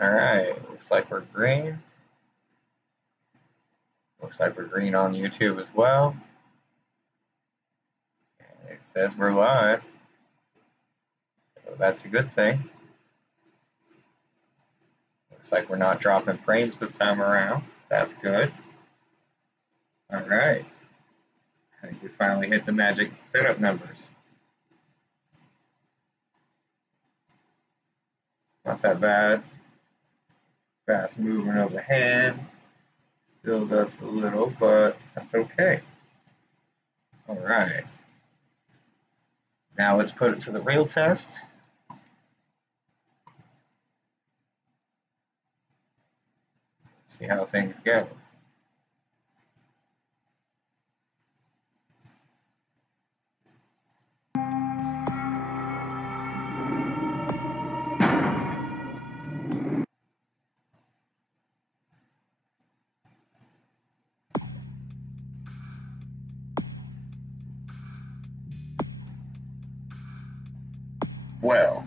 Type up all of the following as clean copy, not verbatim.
Alright, looks like we're green. Looks like we're green on YouTube as well. And it says we're live. So that's a good thing. Looks like we're not dropping frames this time around. That's good. Alright. I think we finally hit the magic setup numbers. Not that bad. Fast movement of the hand. Still does a little, but that's okay. Alright. Now let's put it to the real test. See how things go. Well,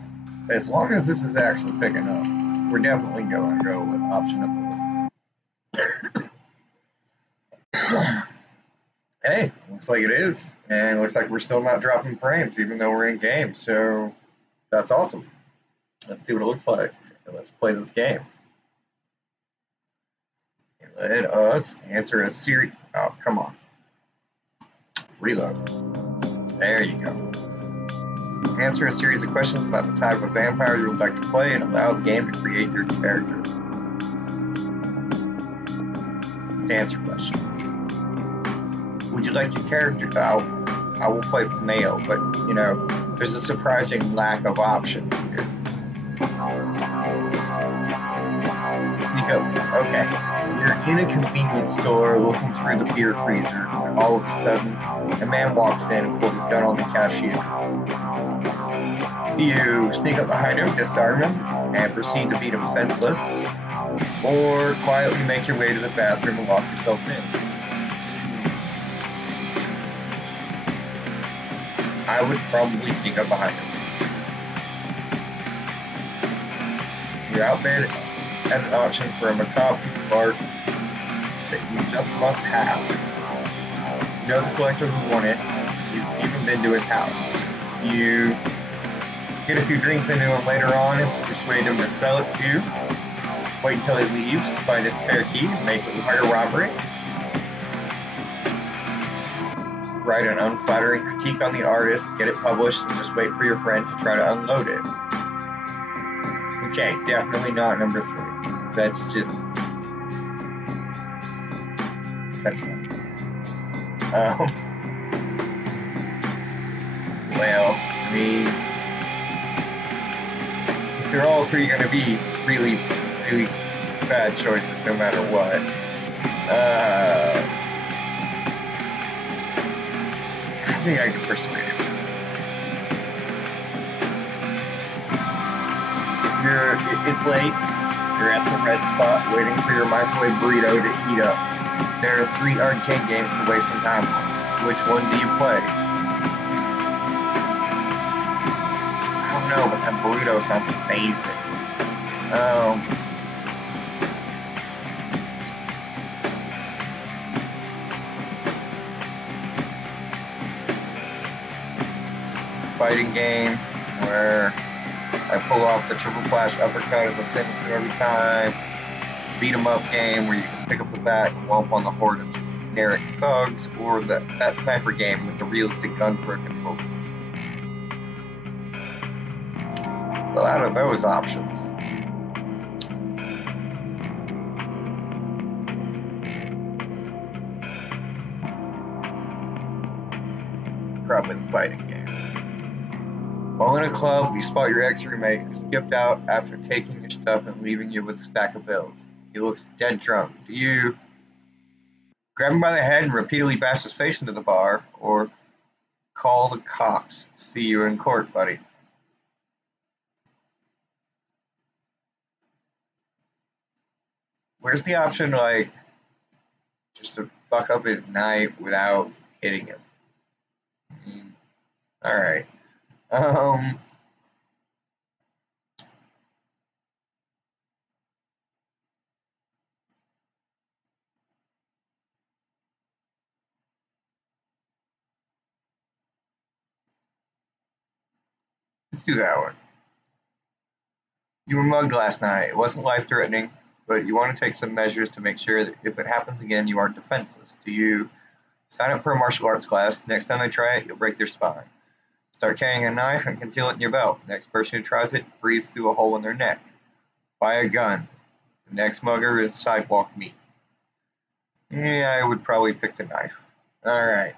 as long as this is actually picking up, we're definitely going to go with option number 1. Hey, looks like it is, and it looks like we're still not dropping frames even though we're in game, so that's awesome. Let's see what it looks like. Let's play this game. Let us answer a series. Oh, come on. Reload. There you go. Answer a series of questions about the type of vampire you would like to play and allow the game to create your character. Let's answer questions. Would you like your character? I will play male, but you know, there's a surprising lack of options here. Sneak up. Okay. You're in a convenience store looking through the beer freezer. All of a sudden, a man walks in and pulls a gun on the cashier. You sneak up behind him, disarm him, and proceed to beat him senseless, or quietly make your way to the bathroom and lock yourself in. I would probably sneak up behind him. You're out there at an auction for a macabre spark that you just must have. You know the collector who won it. You've even been to his house. You get a few drinks into him later on and persuade him to sell it to you. Wait until he leaves, find a spare key, make it look like a robbery. Write an unflattering critique on the artist, get it published, and just wait for your friend to try to unload it. Okay, definitely not number 3. That's just... that's nuts. Well, I mean... they're all 3 going to be really, really bad choices no matter what. I think I can persuade him. It's late. You're at the red spot waiting for your microwave burrito to heat up. There are 3 arcade games to waste some time on. Which one do you play? I don't know, but that burrito sounds amazing. Fighting game where I pull off the triple flash uppercut as a finisher every time. Beat 'em up game where you can pick up the bat and womp on the horde of generic thugs, or that sniper game with the realistic gun for a controller. Well, out of those options, probably the fighting game. While in a club, you spot your ex-roommate who skipped out after taking your stuff and leaving you with a stack of bills. He looks dead drunk. Do you grab him by the head and repeatedly bash his face into the bar, or call the cops? See you in court, buddy. Where's the option, like, just to fuck up his night without hitting him? Alright. Let's do that one. You were mugged last night. It wasn't life-threatening, but you want to take some measures to make sure that if it happens again, you aren't defenseless. Do you sign up for a martial arts class? Next time they try it, you'll break their spine. Start carrying a knife and conceal it in your belt. Next person who tries it breathes through a hole in their neck. Buy a gun. The next mugger is sidewalk meat. Yeah, I would probably pick the knife. Alright.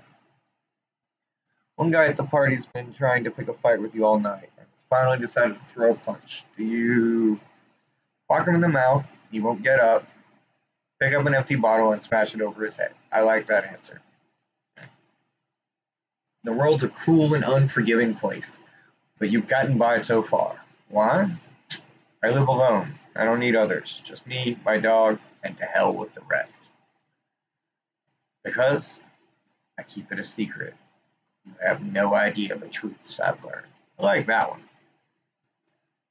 One guy at the party's been trying to pick a fight with you all night and has finally decided to throw a punch. Do you walk him in the mouth, he won't get up, pick up an empty bottle and smash it over his head? I like that answer. The world's a cruel and unforgiving place, but you've gotten by so far. Why? I live alone. I don't need others. Just me, my dog, and to hell with the rest. Because I keep it a secret. You have no idea the truths I've learned. I like that one.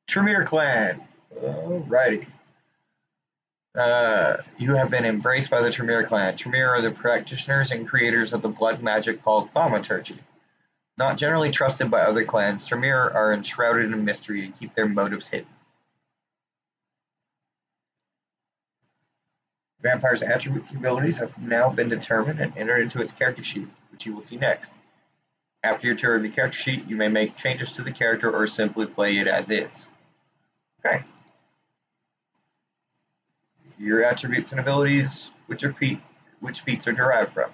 Tremere Clan. Alrighty. You have been embraced by the Tremere Clan. Tremere are the practitioners and creators of the blood magic called thaumaturgy. Not generally trusted by other clans, Tremere are enshrouded in mystery and keep their motives hidden. Vampire's attributes and abilities have now been determined and entered into its character sheet, which you will see next. After your turn of the character sheet, you may make changes to the character or simply play it as is. Okay. These are your attributes and abilities, which feats are derived from.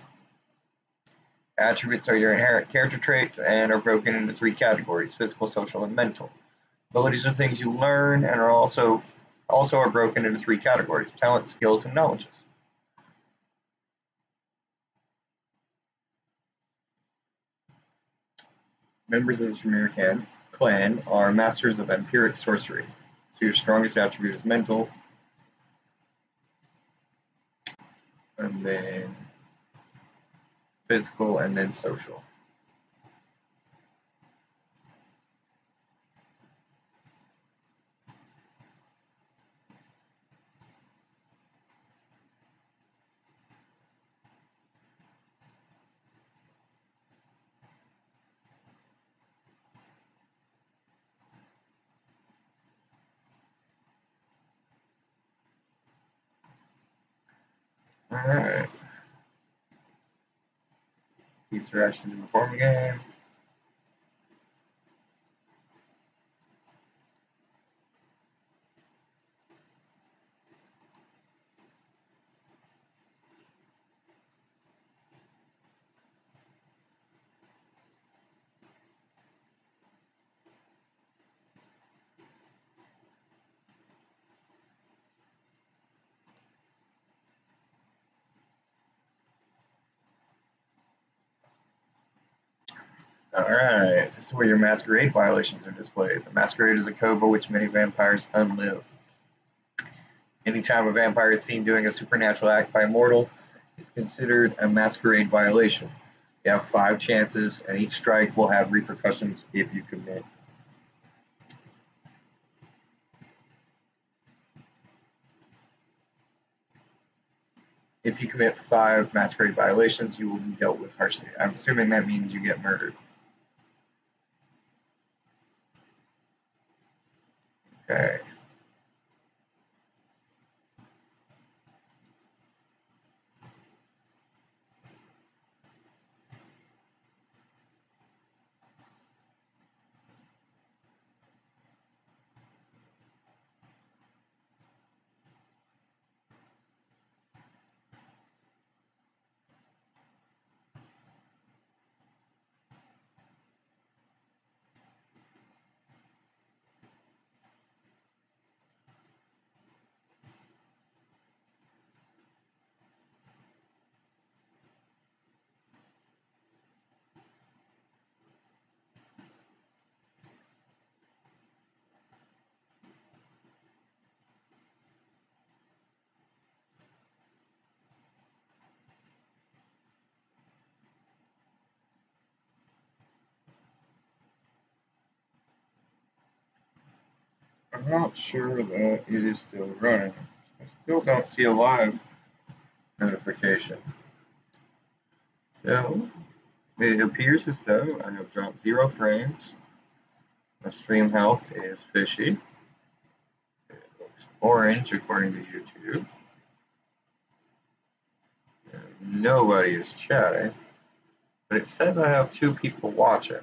Attributes are your inherent character traits and are broken into 3 categories: physical, social, and mental. Abilities are things you learn and are also are broken into 3 categories: talent, skills, and knowledges. Members of the Tremere clan are masters of vampiric sorcery, so your strongest attribute is mental, and then physical, and then social. Alright. Keeps your actions in the form again. Alright, this is where your masquerade violations are displayed. The masquerade is a code by which many vampires unlive. Anytime a vampire is seen doing a supernatural act by a mortal, it's considered a masquerade violation. You have 5 chances, and each strike will have repercussions if you commit. If you commit 5 masquerade violations, you will be dealt with harshly. I'm assuming that means you get murdered. Okay. I'm not sure that it is still running. I still don't see a live notification. So, it appears as though I have dropped 0 frames. My stream health is fishy. It looks orange according to YouTube. And nobody is chatting, but it says I have 2 people watching.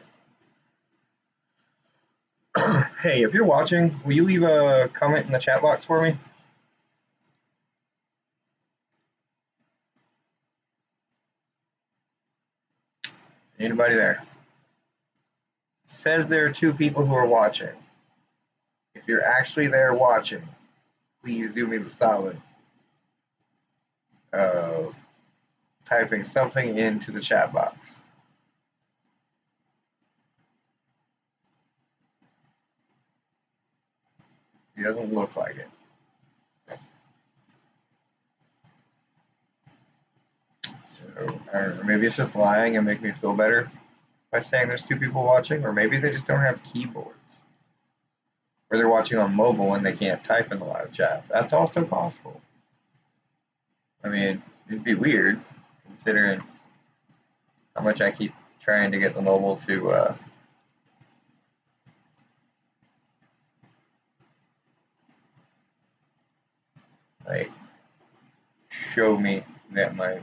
Hey, if you're watching, will you leave a comment in the chat box for me? Anybody there? It says there are 2 people who are watching. If you're actually there watching, please do me the solid of typing something into the chat box. It doesn't look like it. So, I don't know, maybe it's just lying and make me feel better by saying there's 2 people watching, or maybe they just don't have keyboards. Or they're watching on mobile and they can't type in the live chat. That's also possible. I mean, it'd be weird considering how much I keep trying to get the mobile to like show me that my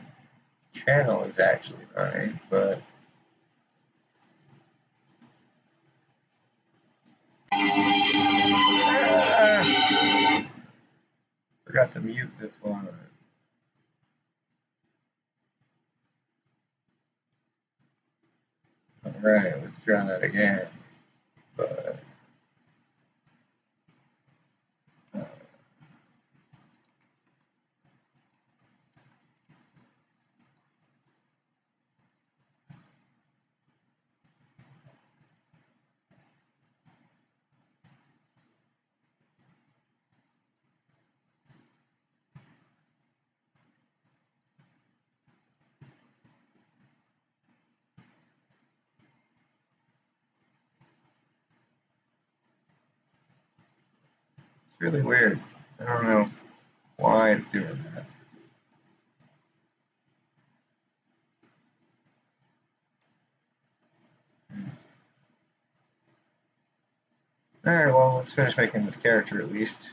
channel is actually running, but forgot to mute this one. Alright, let's try that again. But it's really weird. I don't know why it's doing that. Alright, well, let's finish making this character at least.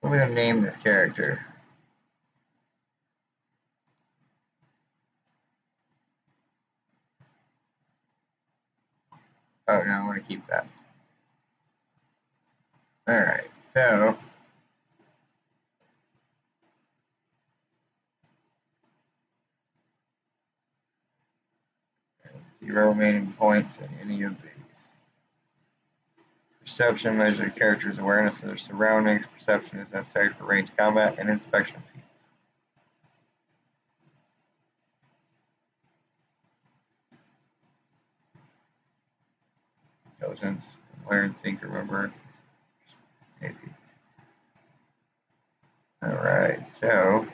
What am I gonna name this character? Oh no, I want to keep that. Alright, so zero remaining points in any of these. Perception measures a character's awareness of their surroundings. Perception is necessary for ranged combat and inspection feats. Intelligence, learn, think, remember. Alright, so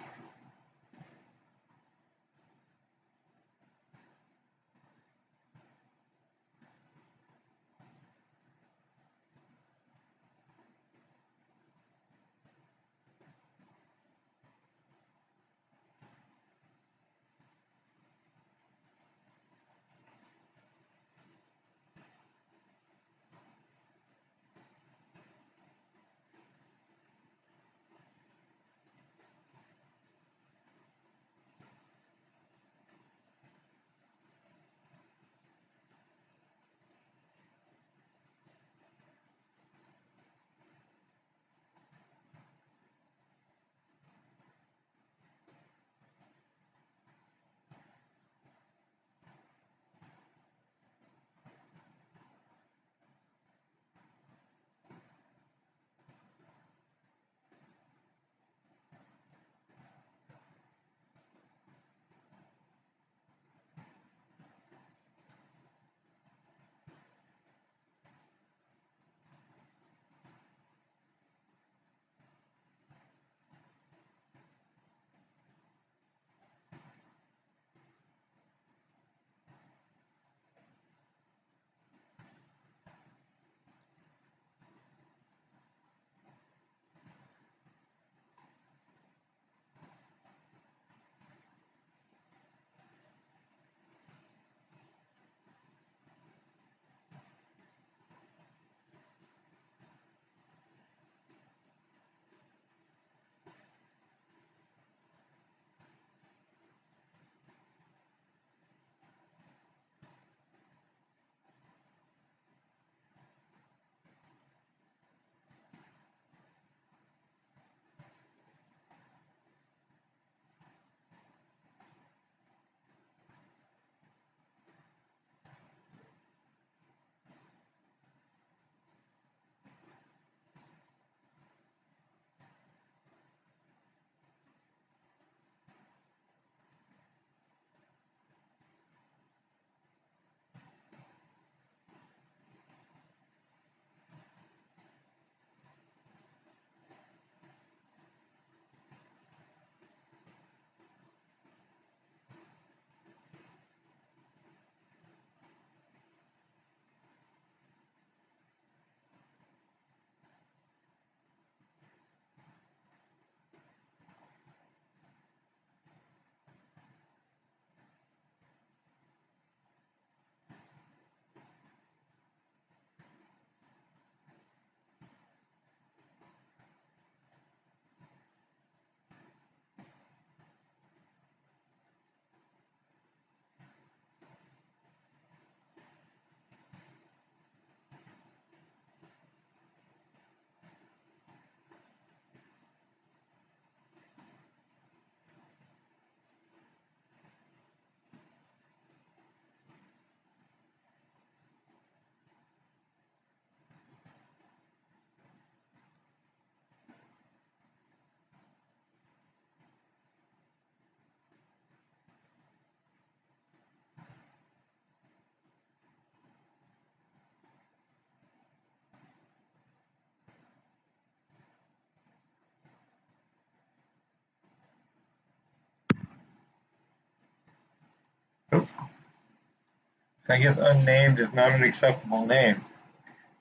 I guess unnamed is not an acceptable name.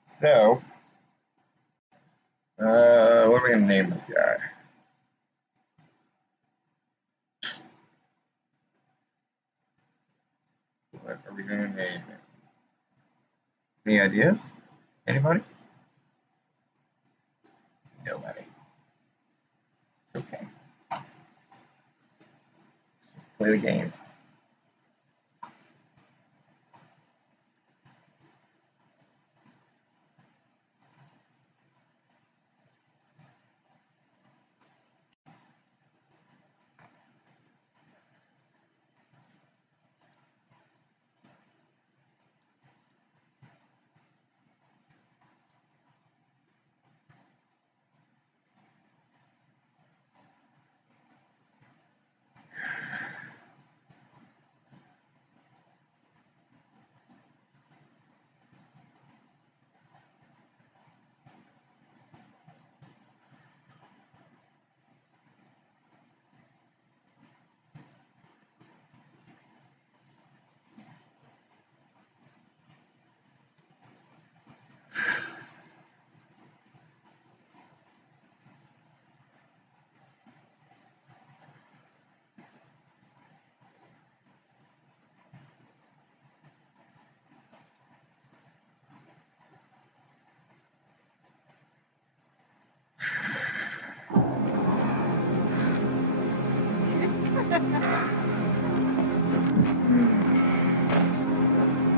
So, what are we going to name this guy? What are we going to name him? Any ideas? Anybody? Nobody. Okay. Let's just play the game.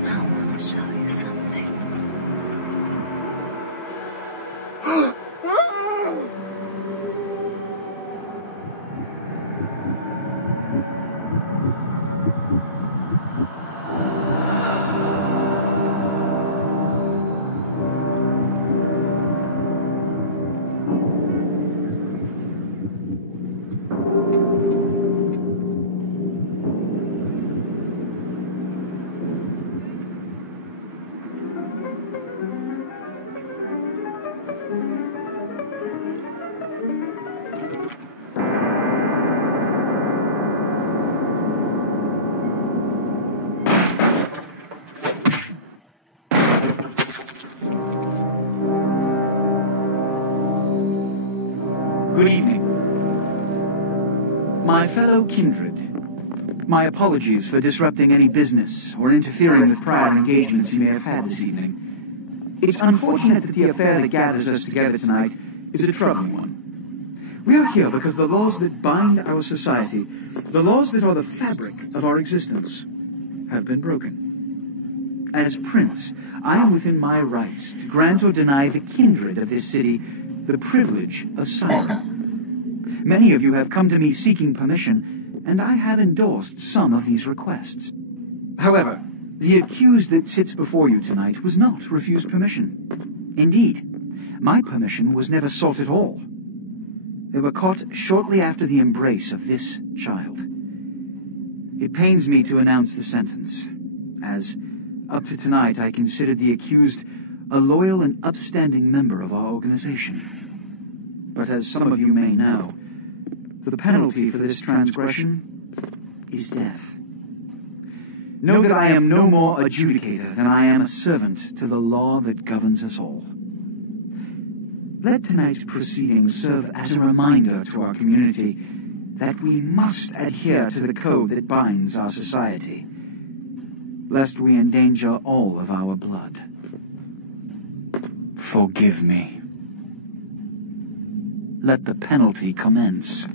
I want to show you something. Good evening. My fellow kindred, my apologies for disrupting any business or interfering with prior engagements you may have had this evening. It's unfortunate that the affair that gathers us together tonight is a troubling one. We are here because the laws that bind our society, the laws that are the fabric of our existence, have been broken. As Prince, I am within my rights to grant or deny the kindred of this city the privilege of silence. Many of you have come to me seeking permission, and I have endorsed some of these requests. However, the accused that sits before you tonight was not refused permission. Indeed, my permission was never sought at all. They were caught shortly after the embrace of this child. It pains me to announce the sentence, as up to tonight I considered the accused a loyal and upstanding member of our organization. But as some of you may know, the penalty for this transgression is death. Know that I am no more adjudicator than I am a servant to the law that governs us all. Let tonight's proceedings serve as a reminder to our community that we must adhere to the code that binds our society, lest we endanger all of our blood. Forgive me. Let the penalty commence.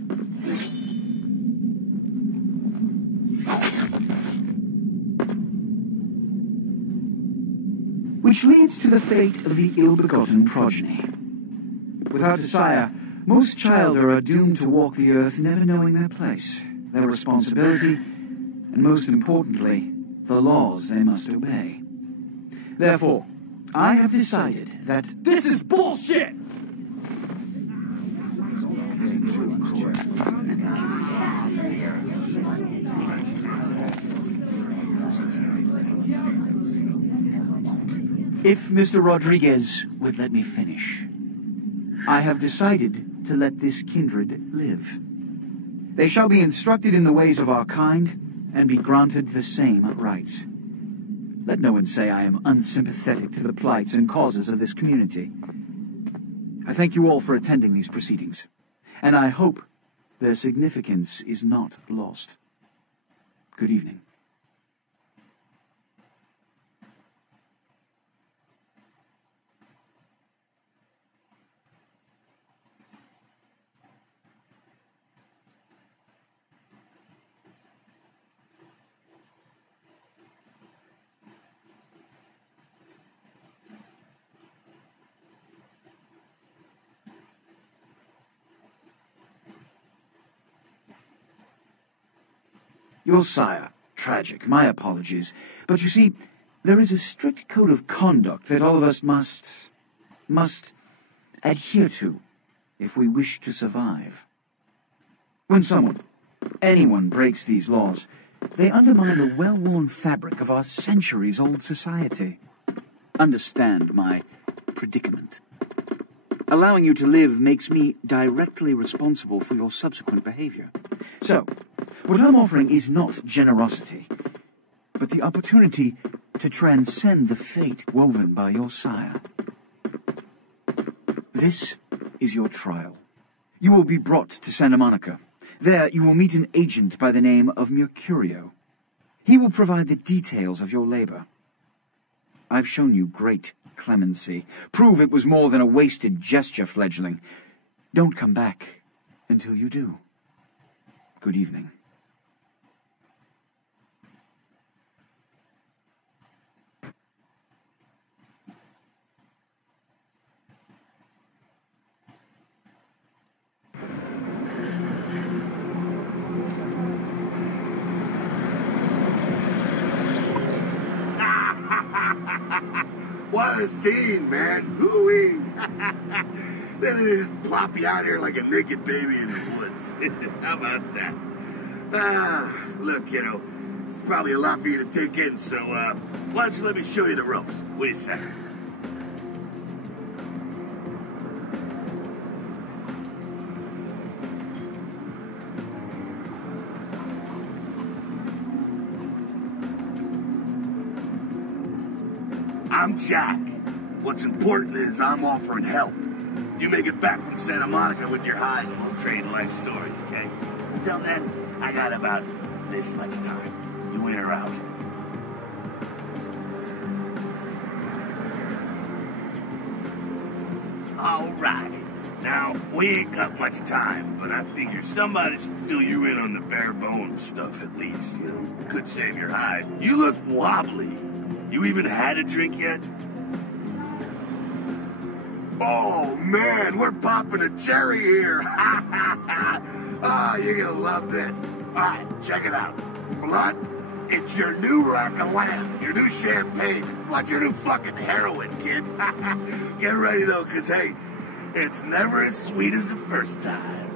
Which leads to the fate of the ill-begotten progeny. Without a sire, most children are doomed to walk the earth never knowing their place, their responsibility, and most importantly, the laws they must obey. Therefore, I have decided that this is bullshit! if Mr. Rodriguez would let me finish, I have decided to let this kindred live. They shall be instructed in the ways of our kind and be granted the same rights. Let no one say I am unsympathetic to the plights and causes of this community. I thank you all for attending these proceedings, and I hope their significance is not lost. Good evening. Your sire. Tragic. My apologies. But you see, there is a strict code of conduct that all of us must adhere to if we wish to survive. When anyone breaks these laws, they undermine the well-worn fabric of our centuries-old society. Understand my predicament. Allowing you to live makes me directly responsible for your subsequent behavior. So, what I'm offering is not generosity, but the opportunity to transcend the fate woven by your sire. This is your trial. You will be brought to Santa Monica. There you will meet an agent by the name of Mercurio. He will provide the details of your labor. I've shown you great clemency. Prove it was more than a wasted gesture, fledgling. Don't come back until you do. Good evening. What a scene, man. Hoo-wee. Then they just plop you out here like a naked baby in the woods. How about that? Look, it's probably a lot for you to take in, so, why don't you let me show you the ropes? What do you say? I'm Jack. What's important is I'm offering help. You make it back from Santa Monica with your hide and we'll trade life stories, okay? Until then, I got about this much time. You in or out? All right. Now, we ain't got much time, but I figure somebody should fill you in on the bare bones stuff at least, Could save your hide. You look wobbly. You even had a drink yet? Oh, man, we're popping a cherry here. Oh, you're gonna love this. All right, check it out. Blood, it's your new rack of lamb, your new champagne, like your new fucking heroin, kid. Get ready, though, because, hey, it's never as sweet as the first time.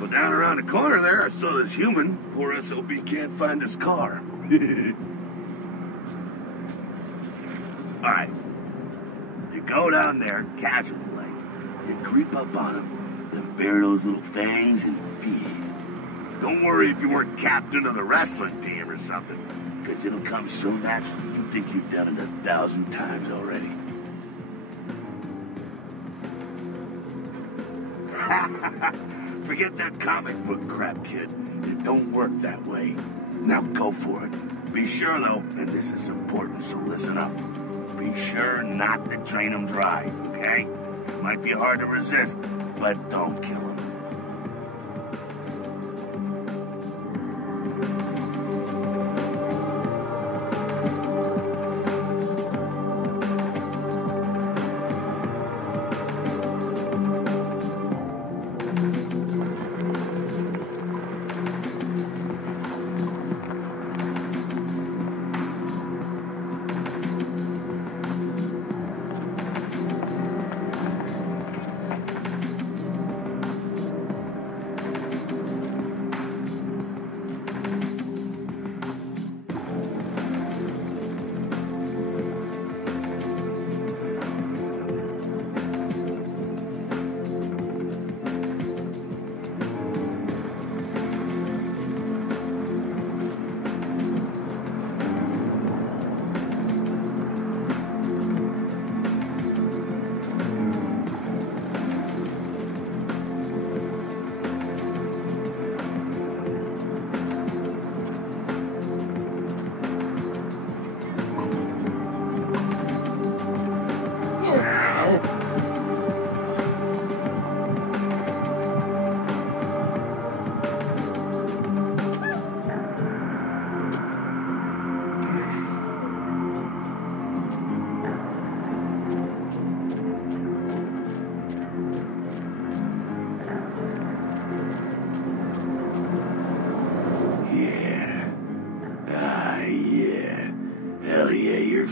Well, down around the corner there, I saw this human. Poor SOB can't find his car. Alright. You go down there, casual like. You creep up on him, then bare those little fangs and feed. Don't worry if you weren't captain of the wrestling team or something, because it'll come so natural you think you've done it 1,000 times already. Forget that comic book crap, kid. It don't work that way. Now go for it. Be sure, though, and this is important, so listen up. Be sure not to drain them dry, okay? It might be hard to resist, but don't kill them.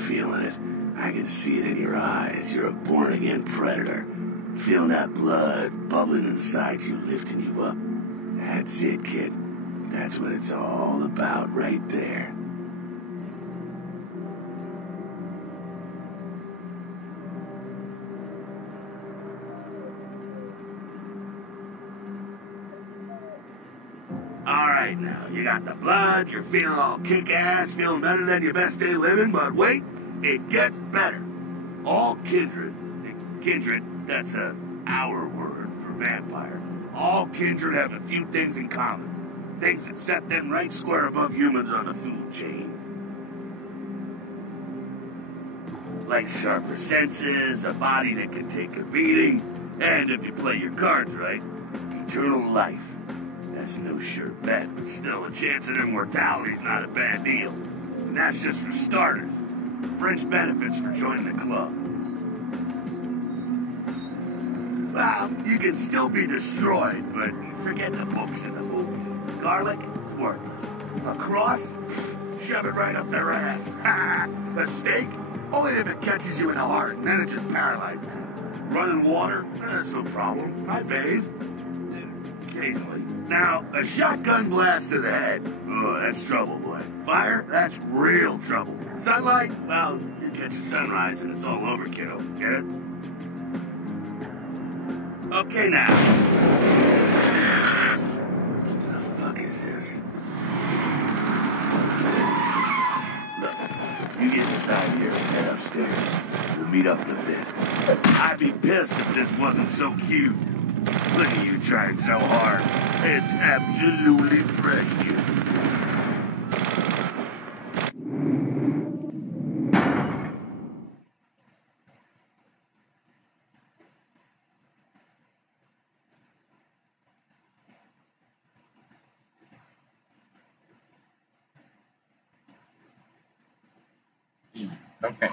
feeling it. I can see it in your eyes. You're a born-again predator. Feel that blood bubbling inside you, lifting you up. That's it, kid. That's what it's all about right there. Alright now, you got the blood, you're feeling all kick-ass, feeling better than your best day living, but wait, it gets better. All kindred, that's our word for vampire. All kindred have a few things in common. Things that set them right square above humans on the food chain. Like sharper senses, a body that can take a beating, and if you play your cards right, eternal life. That's no sure bet, but still a chance at immortality's not a bad deal. And that's just for starters. Fringe benefits for joining the club. Well, you can still be destroyed, but forget the books and the movies. Garlic is worthless. A cross? Pfft, shove it right up their ass. A steak? Only if it catches you in the heart, and then it just paralyzes you. Running water? That's no problem. I bathe. Occasionally. Now, a shotgun blast to the head. Oh, that's trouble, boy. Fire? That's real trouble. Sunlight? Well, you catch a sunrise and it's all over, kiddo. Get it? Okay, now. What the fuck is this? Look, you get inside here and head upstairs. We'll meet up in a bit. I'd be pissed if this wasn't so cute. Look at you trying so hard. It's absolutely precious. Okay.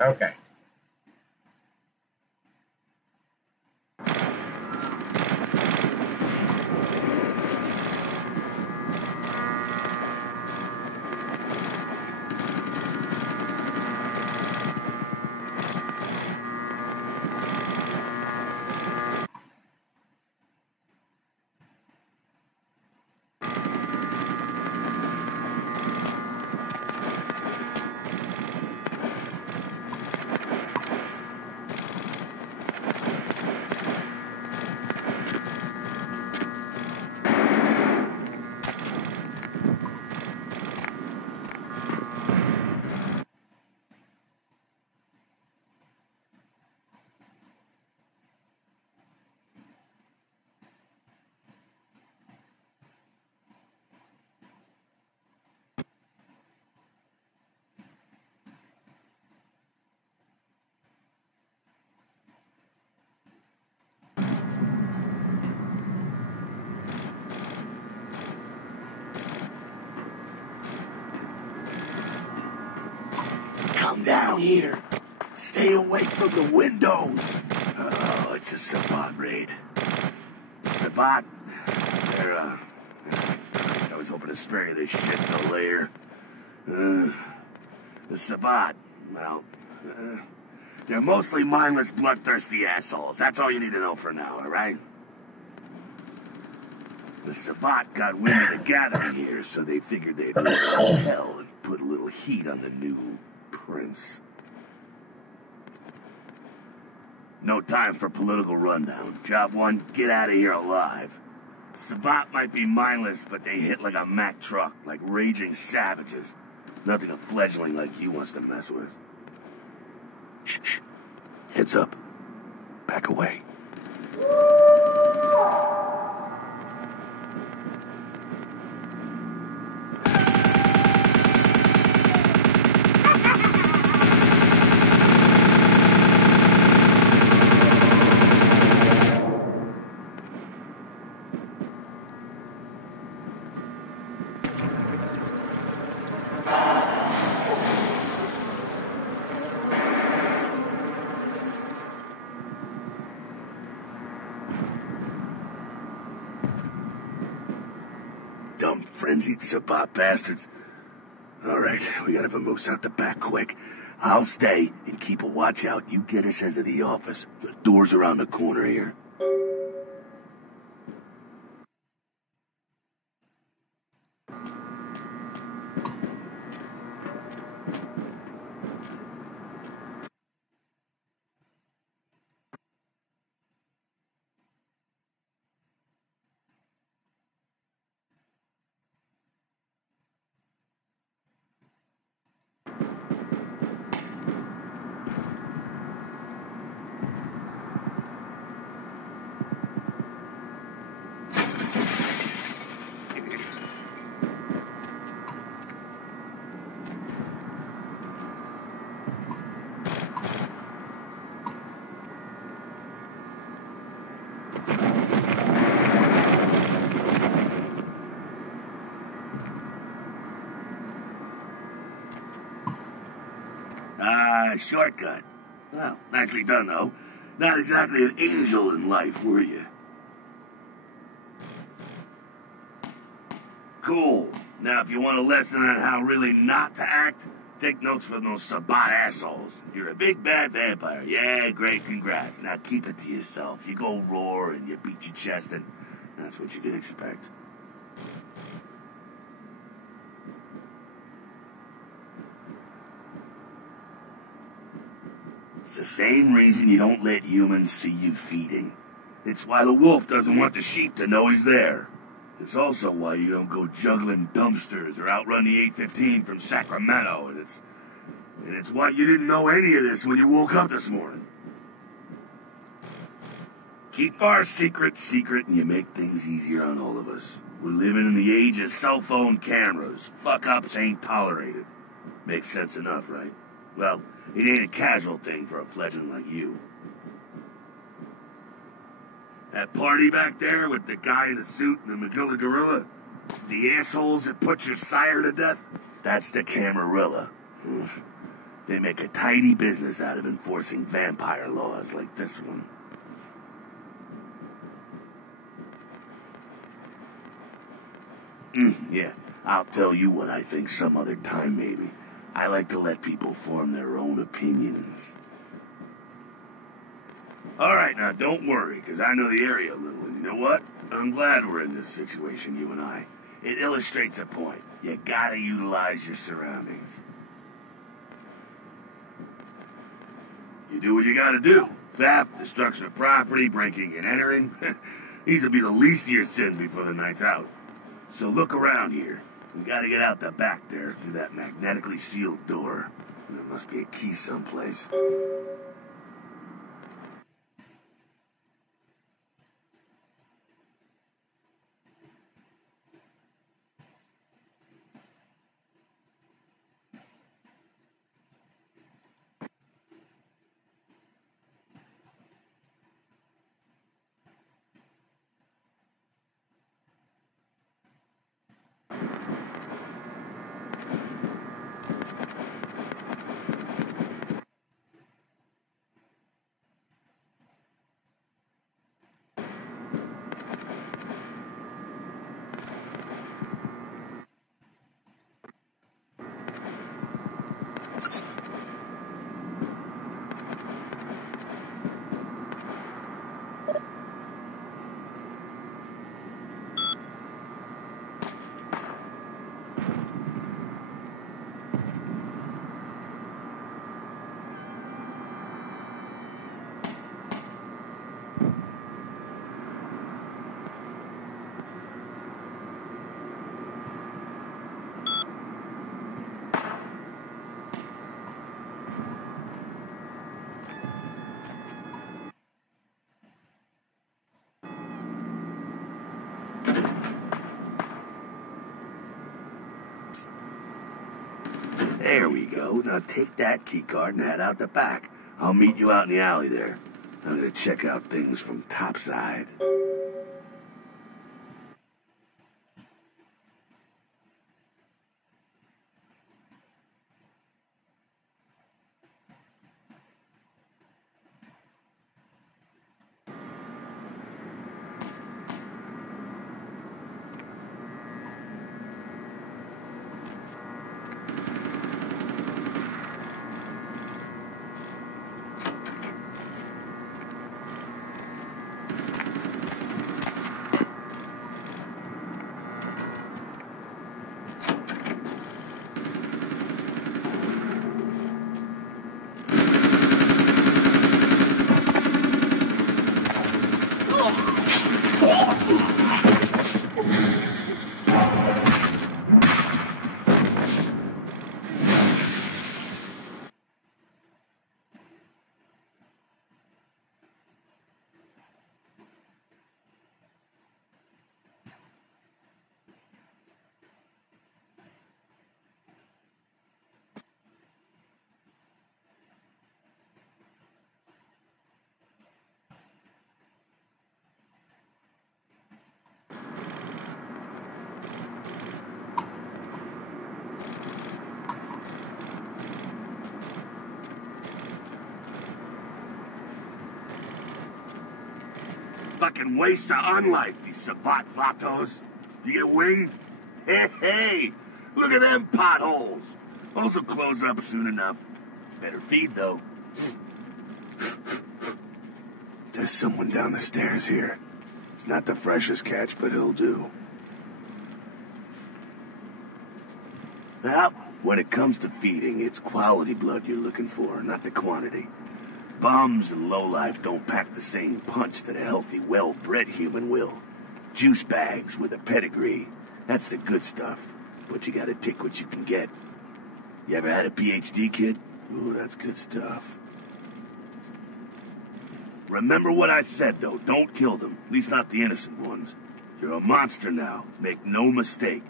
Okay. Come down here. Stay away from the windows. Oh, it's a Sabbat raid. Sabbat? They're, I was hoping to spare this shit to later. The Sabbat, well, they're mostly mindless, bloodthirsty assholes. That's all you need to know for now, alright? The Sabbat got wind of the gathering here, so they figured they'd raise all hell and put a little heat on the new prince. No time for political rundown. Job one, get out of here alive. Sabbat might be mindless, but they hit like a Mack truck, like raging savages. Nothing a fledgling like you wants to mess with. Shh, shh. Heads up. Back away. frenzied Sabbat bastards. Alright, we gotta vamoose out the back quick. I'll stay and keep a watch out. You get us into the office. The door's around the corner here. Shortcut. Well, nicely done, though. Not exactly an angel in life, were you? Cool. Now, if you want a lesson on how really not to act, take notes from those Sabbat assholes. You're a big bad vampire. Yeah, great, congrats. Now keep it to yourself. You go roar and you beat your chest, and that's what you can expect. It's the same reason you don't let humans see you feeding. It's why the wolf doesn't want the sheep to know he's there. It's also why you don't go juggling dumpsters or outrun the 815 from Sacramento, and it's why you didn't know any of this when you woke up this morning. Keep our secret secret, and you make things easier on all of us. We're living in the age of cell phone cameras. Fuck-ups ain't tolerated. Makes sense enough, right? Well, it ain't a casual thing for a fledgling like you. That party back there with the guy in the suit and the McGilla gorilla? The assholes that put your sire to death? That's the Camarilla. They make a tidy business out of enforcing vampire laws like this one. Yeah, I'll tell you what I think some other time, maybe. I like to let people form their own opinions. Alright, now don't worry, because I know the area a little, and you know what? I'm glad we're in this situation, you and I. It illustrates a point. You gotta utilize your surroundings. You do what you gotta do. Theft, destruction of property, breaking and entering. These will be the least of your sins before the night's out. So look around here. We gotta get out the back there through that magnetically sealed door. There must be a key someplace. There we go. Now take that keycard and head out the back. I'll meet you out in the alley there. I'm gonna check out things from topside. Fucking waste of unlife, these Sabat Vatos. You get winged? Hey, look at them potholes. Also close up soon enough. Better feed, though. There's someone down the stairs here. It's not the freshest catch, but it'll do. Well, when it comes to feeding, it's quality blood you're looking for, not the quantity. Bums and lowlife don't pack the same punch that a healthy, well-bred human will. Juice bags with a pedigree. That's the good stuff. But you gotta take what you can get. You ever had a PhD, kid? Ooh, that's good stuff. Remember what I said, though. Don't kill them. At least not the innocent ones. You're a monster now. Make no mistake.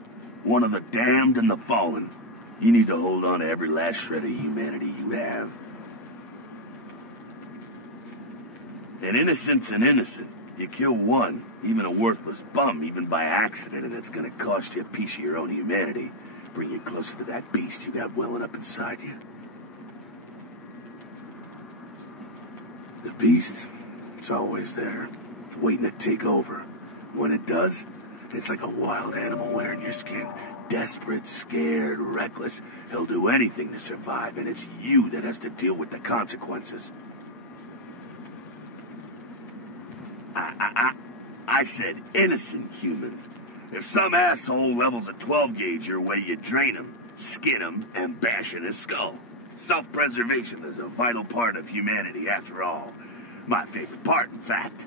One of the damned and the fallen. You need to hold on to every last shred of humanity you have. An innocent's an innocent. You kill one, even a worthless bum, even by accident, and it's gonna cost you a piece of your own humanity. Bring you closer to that beast you got welling up inside you. The beast, it's always there. It's waiting to take over. When it does, it's like a wild animal wearing your skin. Desperate, scared, reckless. He'll do anything to survive, and it's you that has to deal with the consequences. I said innocent humans. If some asshole levels a 12 gauge your way, you drain him, skin him, and bash in his skull. Self-preservation is a vital part of humanity, after all. My favorite part, in fact.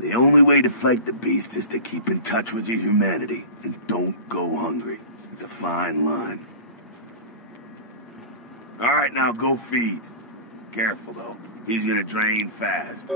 The only way to fight the beast is to keep in touch with your humanity, and don't go hungry. It's a fine line. All right, now go feed. Careful, though. He's gonna drain fast.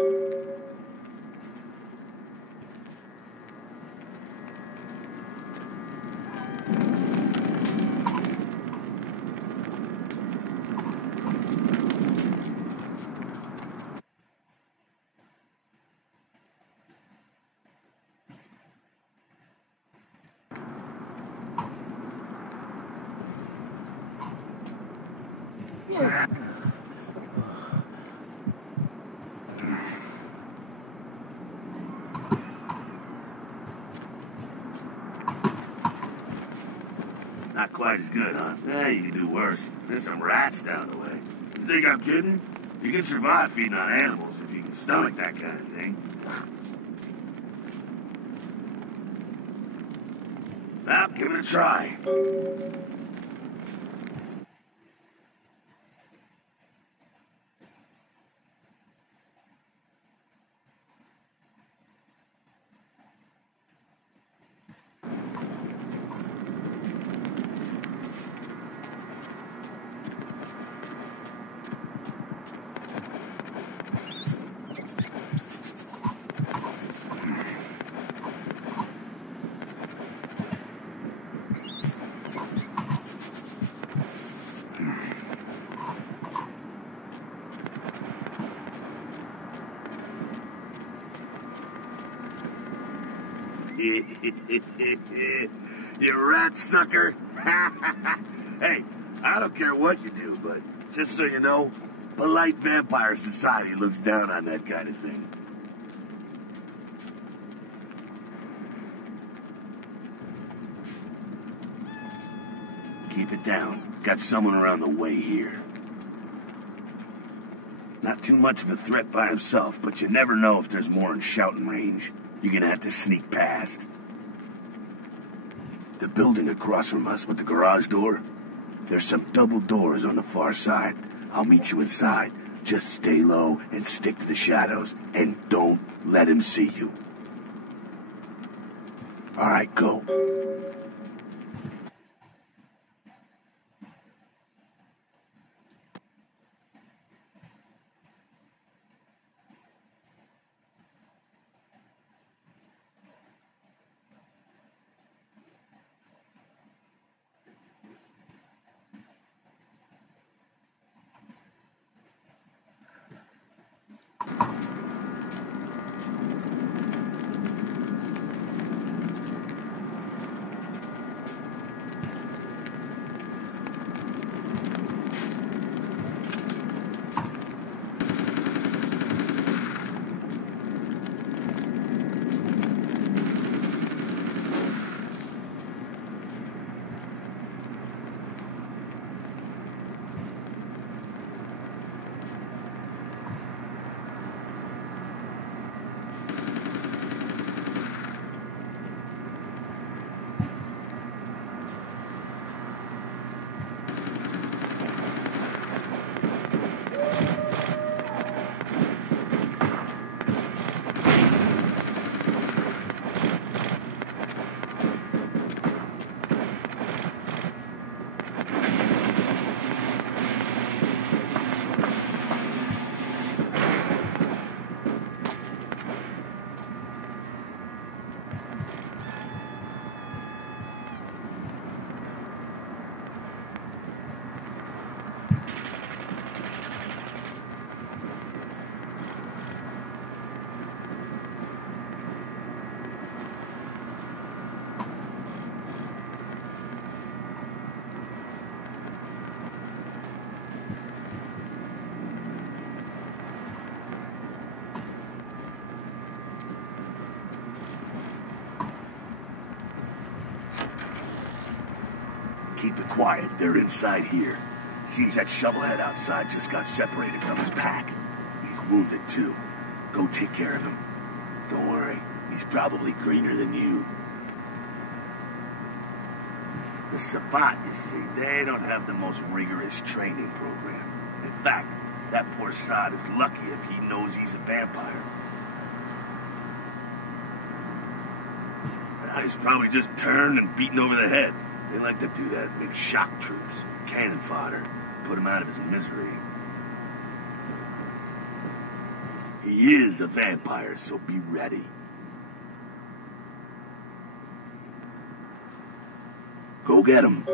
Not quite as good, huh? Yeah, you can do worse. There's some rats down the way. You think I'm kidding? You can survive feeding on animals if you can stomach that kind of thing. Well, give it a try. You rat sucker! Hey, I don't care what you do, but just so you know, polite vampire society looks down on that kind of thing. Keep it down. Got someone around the way here. Not too much of a threat by himself, but you never know if there's more in shouting range. You're gonna have to sneak past. The building across from us with the garage door, there's some double doors on the far side. I'll meet you inside. Just stay low and stick to the shadows, and don't let him see you. All right, go. Keep it quiet. They're inside here. Seems that shovelhead outside just got separated from his pack. He's wounded, too. Go take care of him. Don't worry. He's probably greener than you. The Sabbat, you see, they don't have the most rigorous training program. In fact, that poor sod is lucky if he knows he's a vampire. He's probably just turned and beaten over the head. They like to do that, make shock troops, cannon fodder, put him out of his misery. He is a vampire, so be ready. Go get him.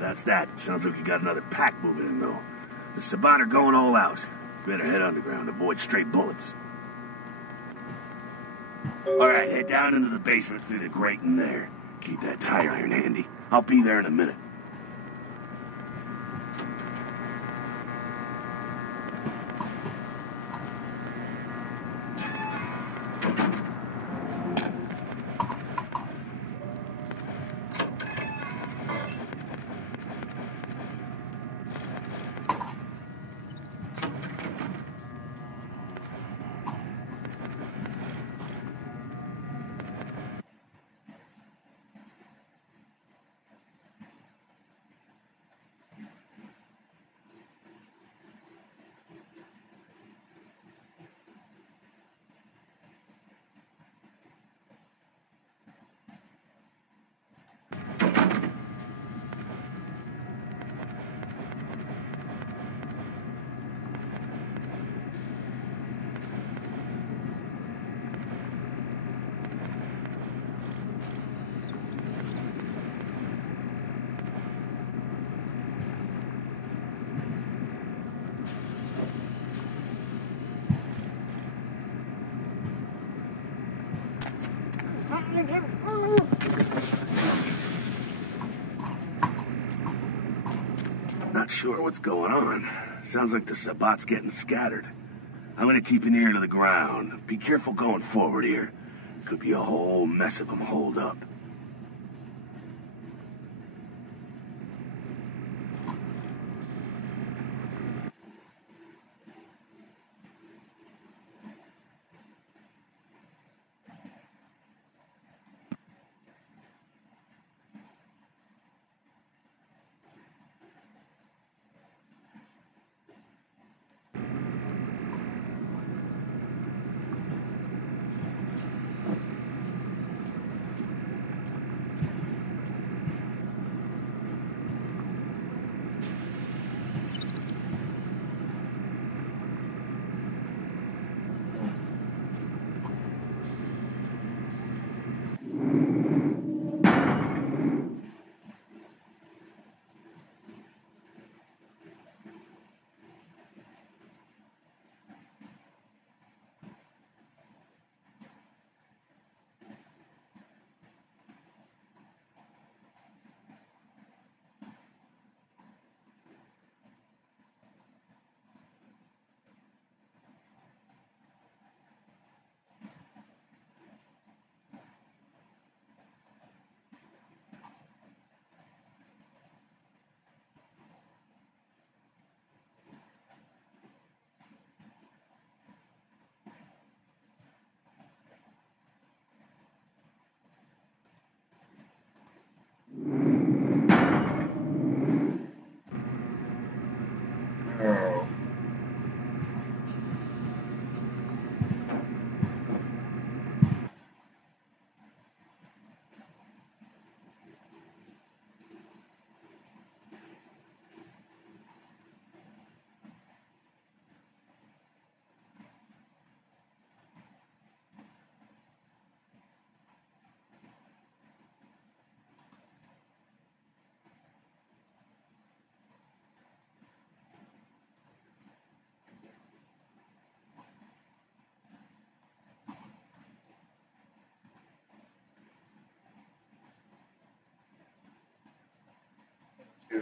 That's that. Sounds like you got another pack moving in, though. The Sabbat are going all out. Better head underground, avoid straight bullets. Alright, head down into the basement through the grate in there. Keep that tire iron handy. I'll be there in a minute. Not sure what's going on. Sounds like the Sabbat's getting scattered. I'm gonna keep an ear to the ground. Be careful going forward here. Could be a whole mess of them holed up.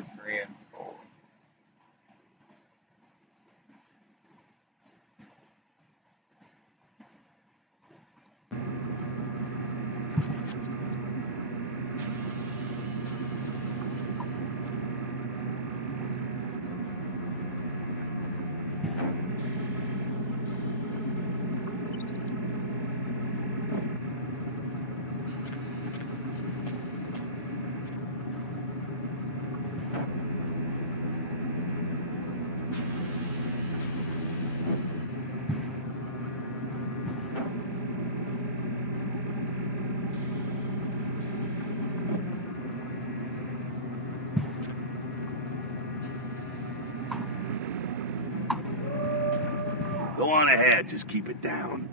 2, 3, and 4. Go on ahead, just keep it down.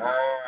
Ah.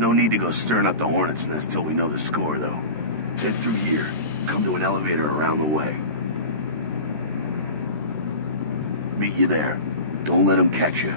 No need to go stirring up the hornet's nest till we know the score, though. Head through here. Come to an elevator around the way. Meet you there. Don't let them catch you.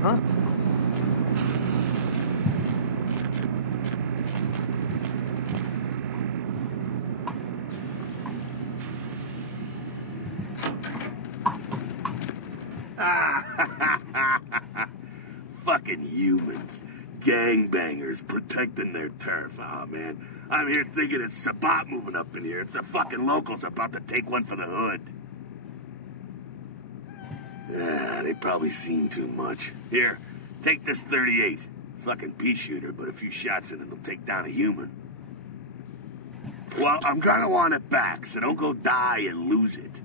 Huh? Fucking humans. Gangbangers protecting their turf. Oh, man. I'm here thinking it's Sabat moving up in here. It's the fucking locals about to take one for the hood. Yeah, they probably seen too much. Here, take this 38. Fucking pea shooter, but a few shots in it'll take down a human. Well, I'm gonna want it back, so don't go die and lose it.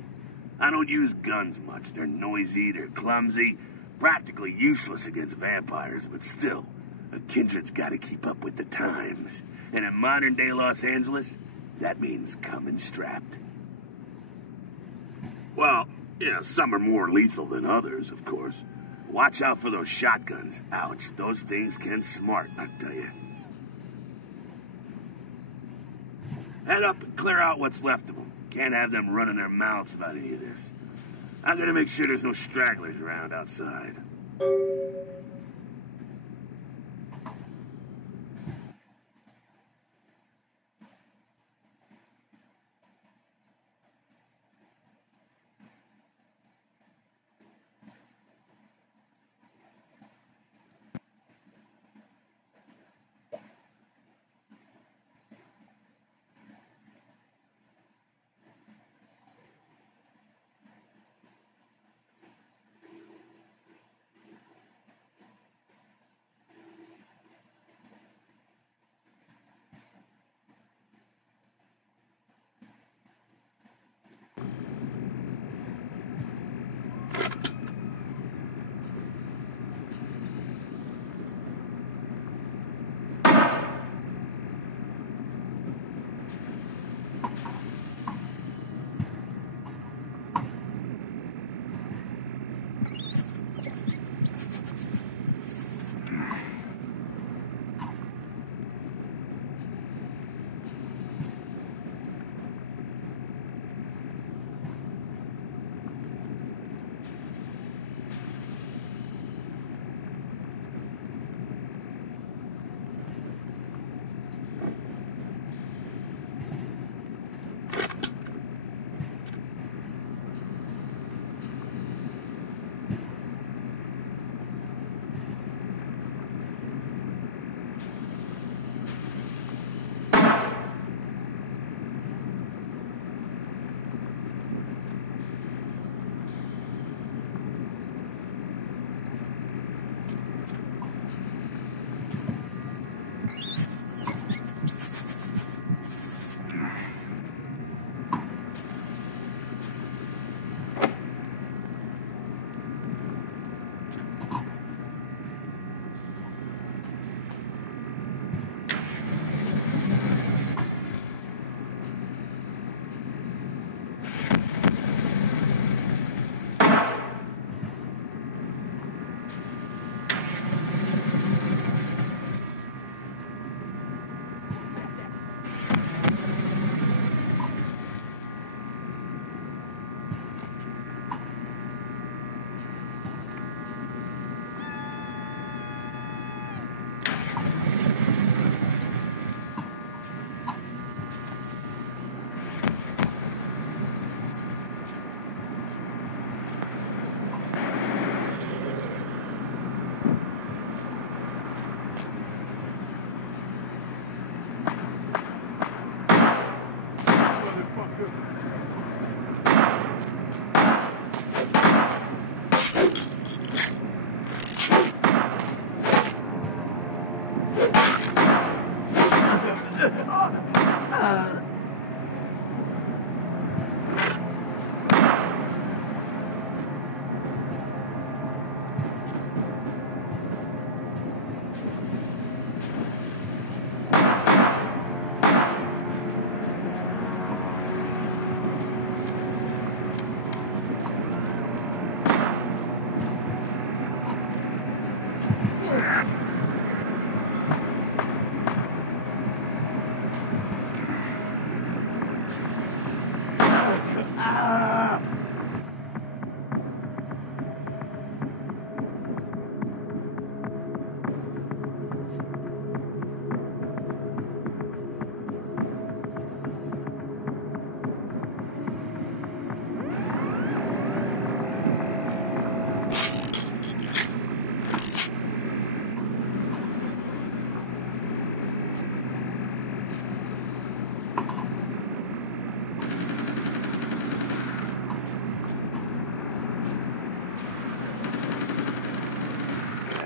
I don't use guns much. They're noisy, they're clumsy, practically useless against vampires, but still, a kindred's gotta keep up with the times. And in modern-day Los Angeles, that means coming strapped. Well, yeah, some are more lethal than others, of course. Watch out for those shotguns. Ouch, those things can smart, I tell you. Head up and clear out what's left of them. Can't have them running their mouths about any of this. I'm gonna make sure there's no stragglers around outside.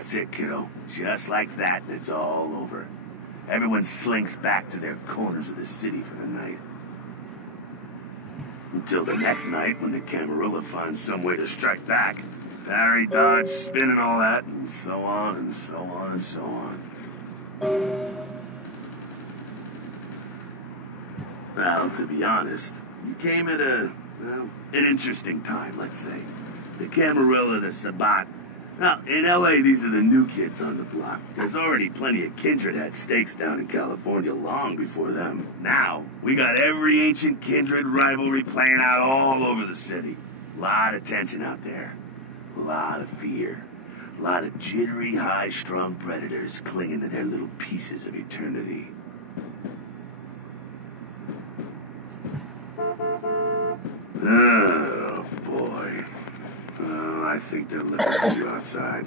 That's it, kiddo. Just like that, and it's all over. Everyone slinks back to their corners of the city for the night. Until the next night, when the Camarilla finds some way to strike back. Parry, dodge, spin, and all that, and so on, and so on, and so on. Well, to be honest, you came at an interesting time, let's say. The Camarilla, the Sabat. Now, in L.A., these are the new kids on the block. There's already plenty of kindred had stakes down in California long before them. Now, we got every ancient kindred rivalry playing out all over the city. Lot of tension out there. A lot of fear. A lot of jittery, high-strung predators clinging to their little pieces of eternity. Oh, boy. I think they're looking for you outside.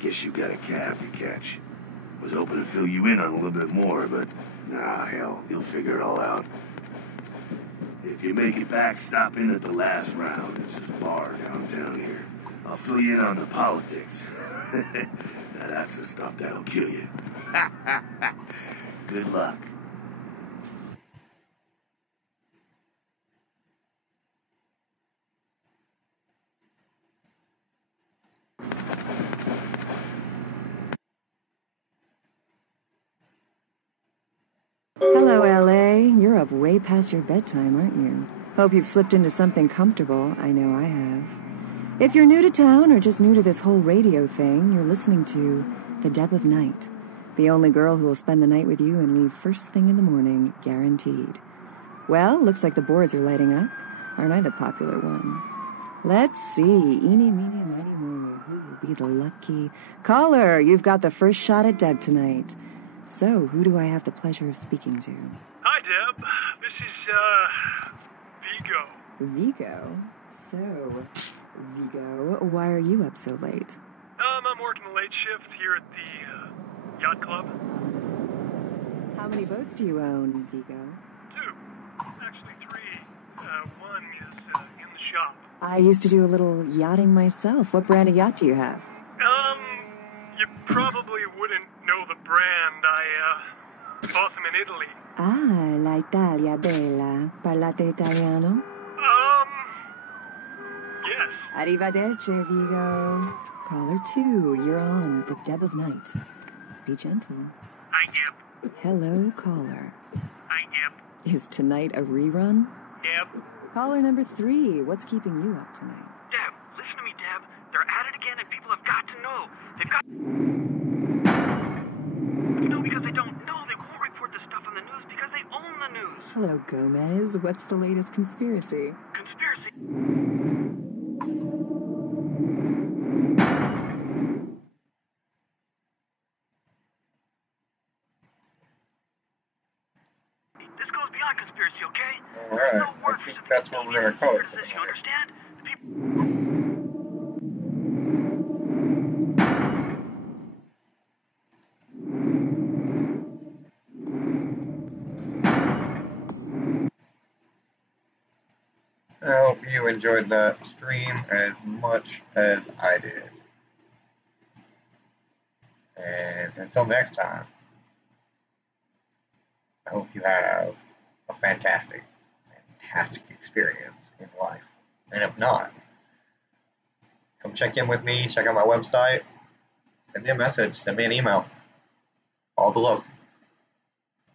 Guess you got a cab to catch. Was hoping to fill you in on a little bit more, but nah, hell, you'll figure it all out. If you make it back, stop in at the last round. It's a bar downtown here. I'll fill you in on the politics. Now that's the stuff that'll kill you. Good luck. Hello, LA. You're up way past your bedtime, aren't you? Hope you've slipped into something comfortable. I know I have. If you're new to town or just new to this whole radio thing, you're listening to The Deb of Night. The only girl who will spend the night with you and leave first thing in the morning, guaranteed. Well, looks like the boards are lighting up. Aren't I the popular one? Let's see. Eeny, meeny, miny, moe. Who will be the lucky... Caller, you've got the first shot at Deb tonight. So, who do I have the pleasure of speaking to? Hi, Deb. This is, Vigo. Vigo? So, Vigo, why are you up so late? I'm working the late shift here at the, yacht club. How many boats do you own, Vigo? 2. Actually 3. One is, in the shop. I used to do a little yachting myself. What brand of yacht do you have? You probably wouldn't know the brand. I bought them in Italy. Ah, la Italia bella. Parlate italiano? Yes. Arrivederci, Vigo. Caller 2, you're on The Deb of Night. Be gentle. Hi, Deb. Hello, caller. Hi, Deb. Is tonight a rerun? Deb. Caller number 3, what's keeping you up tonight? Deb, listen to me, Deb. They're at it again, and people have got to know. They've got... because they don't know. They won't report this stuff on the news because they own the news. Hello, Gomez. What's the latest conspiracy? Conspiracy. This goes beyond conspiracy, okay? Alright, I think that's what we're going to call it. You understand? The people... I hope you enjoyed that stream as much as I did. And until next time, I hope you have a fantastic experience in life. And if not, come check in with me, check out my website, send me a message, send me an email. All the love.